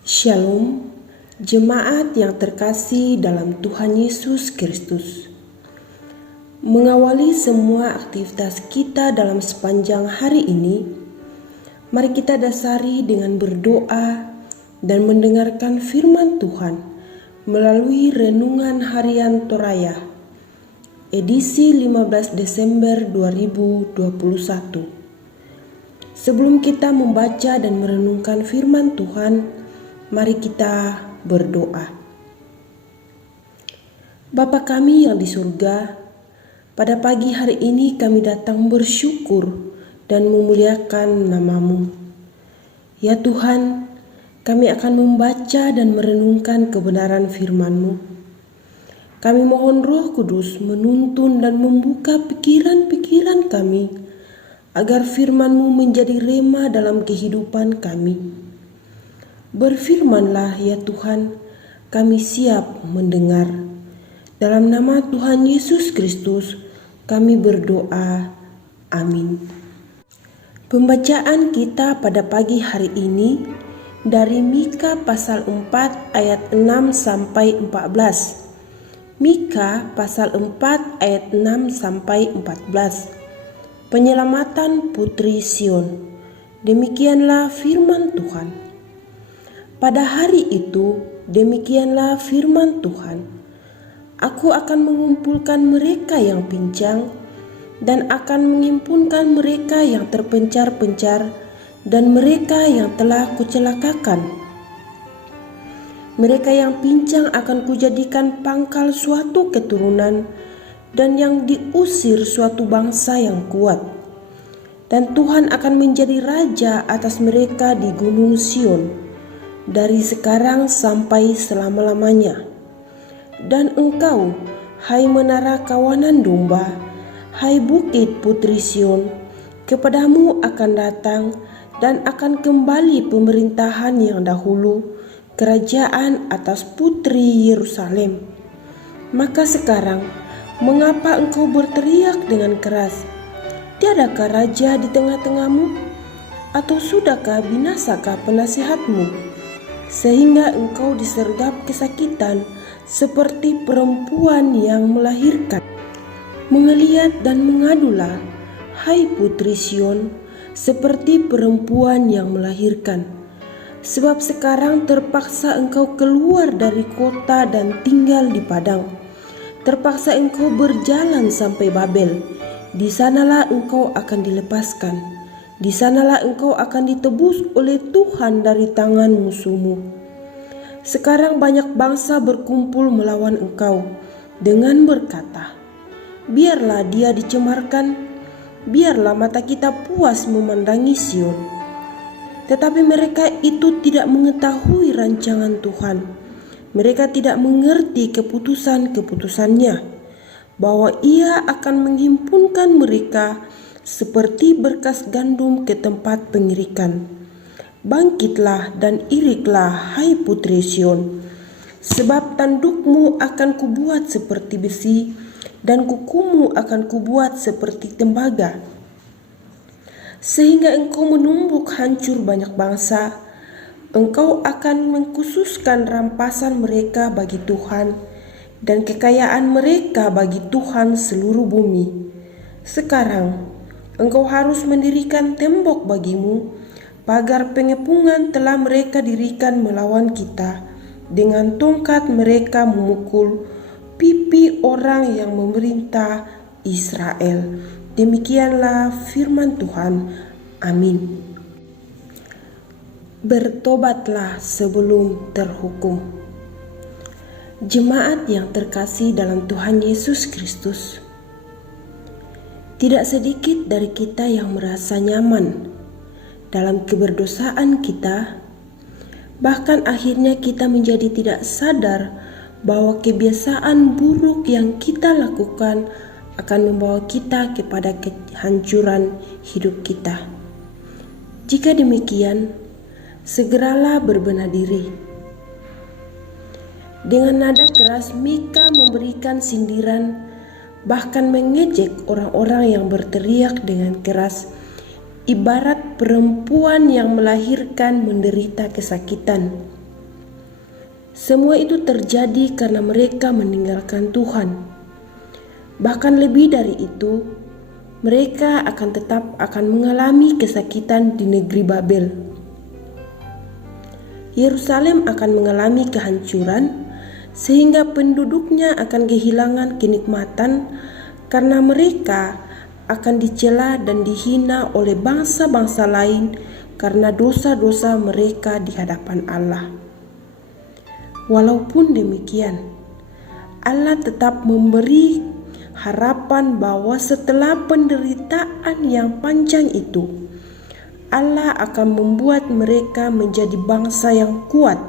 Shalom, jemaat yang terkasih dalam Tuhan Yesus Kristus. Mengawali semua aktivitas kita dalam sepanjang hari ini, mari kita dasari dengan berdoa dan mendengarkan firman Tuhan melalui Renungan Harian Toraya, edisi 15 Desember 2021. Sebelum kita membaca dan merenungkan firman Tuhan, mari kita berdoa. Bapa kami yang di surga, pada pagi hari ini kami datang bersyukur dan memuliakan nama-Mu. Ya Tuhan, kami akan membaca dan merenungkan kebenaran firman-Mu. Kami mohon Roh Kudus menuntun dan membuka pikiran-pikiran kami, agar firman-Mu menjadi rema dalam kehidupan kami. Berfirmanlah ya Tuhan, kami siap mendengar. Dalam nama Tuhan Yesus Kristus kami berdoa, amin. Pembacaan kita pada pagi hari ini dari Mika pasal 4 ayat 6 sampai 14. Mika pasal 4 ayat 6 sampai 14. Penyelamatan Putri Sion. Demikianlah firman Tuhan. Pada hari itu, demikianlah firman Tuhan. Aku akan mengumpulkan mereka yang pincang dan akan menghimpunkan mereka yang terpencar-pencar dan mereka yang telah kucelakakan. Mereka yang pincang akan kujadikan pangkal suatu keturunan dan yang diusir suatu bangsa yang kuat. Dan Tuhan akan menjadi raja atas mereka di gunung Sion, dari sekarang sampai selama-lamanya. Dan engkau, hai menara kawanan domba, hai bukit Putri Sion, kepadamu akan datang dan akan kembali pemerintahan yang dahulu, kerajaan atas Putri Yerusalem. Maka sekarang, mengapa engkau berteriak dengan keras? Tiadakah raja di tengah-tengahmu? Atau sudahkah binasakah penasihatmu? Sehingga engkau disergap kesakitan seperti perempuan yang melahirkan. Mengeliat dan mengadulah, hai Putri Sion, seperti perempuan yang melahirkan. Sebab sekarang terpaksa engkau keluar dari kota dan tinggal di padang. Terpaksa engkau berjalan sampai Babel, di sanalah engkau akan dilepaskan, di sanalah engkau akan ditebus oleh Tuhan dari tangan musuhmu. Sekarang banyak bangsa berkumpul melawan engkau, dengan berkata, biarlah dia dicemarkan, biarlah mata kita puas memandangi Sion. Tetapi mereka itu tidak mengetahui rancangan Tuhan. Mereka tidak mengerti keputusan-keputusannya, bahwa Ia akan menghimpunkan mereka seperti berkas gandum ke tempat pengirikan. Bangkitlah dan iriklah, hai Putri Sion, sebab tandukmu akan kubuat seperti besi, dan kukumu akan kubuat seperti tembaga. Sehingga engkau menumbuk hancur banyak bangsa. Engkau akan mengkhususkan rampasan mereka bagi Tuhan dan kekayaan mereka bagi Tuhan seluruh bumi. Sekarang engkau harus mendirikan tembok bagimu, pagar pengepungan telah mereka dirikan melawan kita. Dengan tongkat mereka memukul pipi orang yang memerintah Israel. Demikianlah firman Tuhan. Amin. Bertobatlah sebelum terhukum. Jemaat yang terkasih dalam Tuhan Yesus Kristus, tidak sedikit dari kita yang merasa nyaman dalam keberdosaan kita, bahkan akhirnya kita menjadi tidak sadar bahwa kebiasaan buruk yang kita lakukan akan membawa kita kepada kehancuran hidup kita. Jika demikian, segeralah berbenah diri. Dengan nada keras Mika memberikan sindiran, bahkan mengejek orang-orang yang berteriak dengan keras, ibarat perempuan yang melahirkan menderita kesakitan. Semua itu terjadi karena mereka meninggalkan Tuhan. Bahkan lebih dari itu, mereka akan mengalami kesakitan di negeri Babel. Yerusalem akan mengalami kehancuran, sehingga penduduknya akan kehilangan kenikmatan karena mereka akan dicela dan dihina oleh bangsa-bangsa lain karena dosa-dosa mereka di hadapan Allah. Walaupun demikian, Allah tetap memberi harapan bahwa setelah penderitaan yang panjang itu, Allah akan membuat mereka menjadi bangsa yang kuat,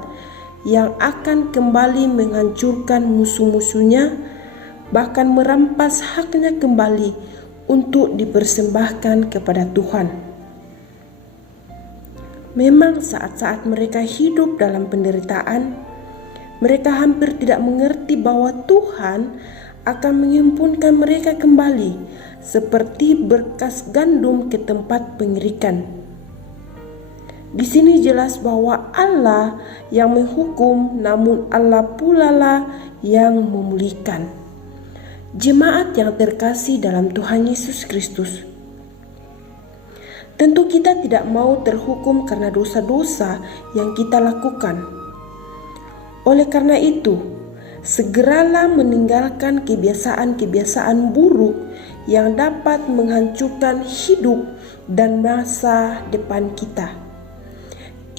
yang akan kembali menghancurkan musuh-musuhnya, bahkan merampas haknya kembali untuk dipersembahkan kepada Tuhan. Memang saat-saat mereka hidup dalam penderitaan, mereka hampir tidak mengerti bahwa Tuhan akan menghimpunkan mereka kembali seperti berkas gandum ke tempat pengirikan. Di sini jelas bahwa Allah yang menghukum, namun Allah pula lah yang memulihkan. Jemaat yang terkasih dalam Tuhan Yesus Kristus, tentu kita tidak mau terhukum karena dosa-dosa yang kita lakukan. Oleh karena itu, segeralah meninggalkan kebiasaan-kebiasaan buruk yang dapat menghancurkan hidup dan masa depan kita.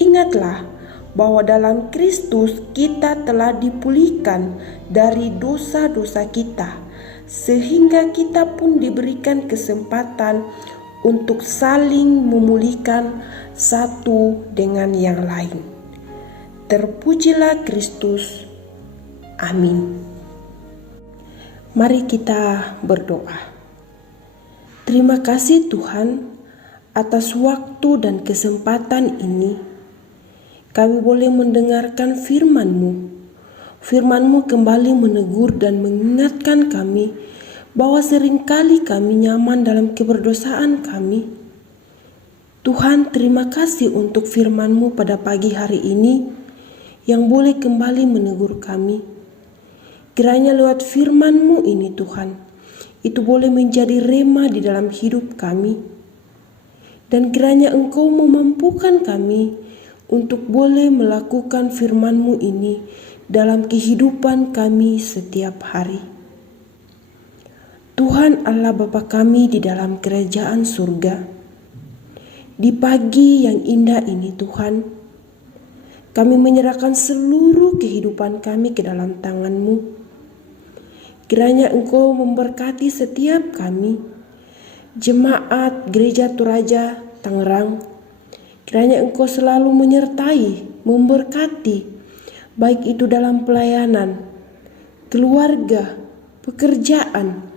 Ingatlah bahwa dalam Kristus kita telah dipulihkan dari dosa-dosa kita, sehingga kita pun diberikan kesempatan untuk saling memulihkan satu dengan yang lain. Terpujilah Kristus. Amin. Mari kita berdoa. Terima kasih Tuhan atas waktu dan kesempatan ini. Kami boleh mendengarkan firman-Mu. Firman-Mu kembali menegur dan mengingatkan kami bahwa seringkali kami nyaman dalam keberdosaan kami. Tuhan, terima kasih untuk firman-Mu pada pagi hari ini yang boleh kembali menegur kami. Kiranya lewat firman-Mu ini Tuhan, itu boleh menjadi rema di dalam hidup kami. Dan kiranya Engkau memampukan kami untuk boleh melakukan firman-Mu ini dalam kehidupan kami setiap hari. Tuhan Allah Bapa kami di dalam kerajaan surga, di pagi yang indah ini Tuhan, kami menyerahkan seluruh kehidupan kami ke dalam tangan-Mu. Kiranya Engkau memberkati setiap kami, jemaat Gereja Toraja Tangerang. Kiranya Engkau selalu menyertai, memberkati, baik itu dalam pelayanan, keluarga, pekerjaan,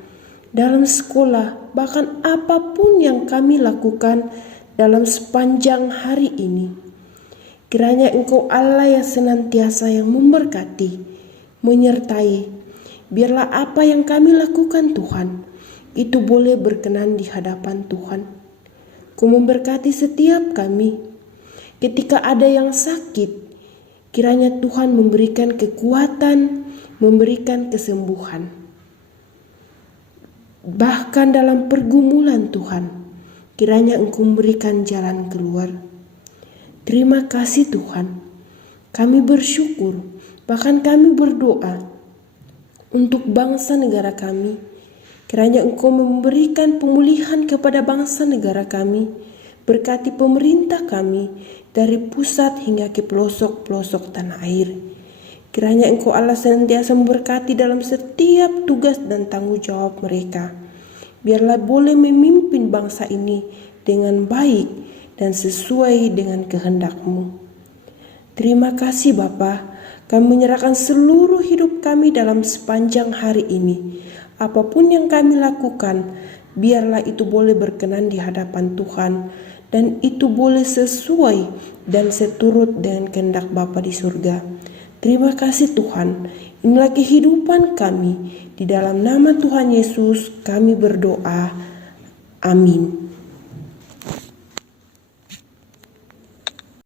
dalam sekolah, bahkan apapun yang kami lakukan dalam sepanjang hari ini. Kiranya Engkau Allah yang senantiasa yang memberkati, menyertai. Biarlah apa yang kami lakukan Tuhan, itu boleh berkenan di hadapan Tuhan. Kau memberkati setiap kami. Ketika ada yang sakit, kiranya Tuhan memberikan kekuatan, memberikan kesembuhan. Bahkan dalam pergumulan Tuhan, kiranya Engkau memberikan jalan keluar. Terima kasih Tuhan. Kami bersyukur, bahkan kami berdoa untuk bangsa negara kami. Kiranya Engkau memberikan pemulihan kepada bangsa negara kami. Berkati pemerintah kami dari pusat hingga ke pelosok-pelosok tanah air. Kiranya Engkau Allah senantiasa memberkati dalam setiap tugas dan tanggung jawab mereka. Biarlah boleh memimpin bangsa ini dengan baik dan sesuai dengan kehendak-Mu. Terima kasih Bapa. Kami menyerahkan seluruh hidup kami dalam sepanjang hari ini. Apapun yang kami lakukan, biarlah itu boleh berkenan di hadapan Tuhan, dan itu boleh sesuai dan seturut dengan kehendak Bapa di surga. Terima kasih Tuhan. Inilah kehidupan kami. Di dalam nama Tuhan Yesus kami berdoa. Amin.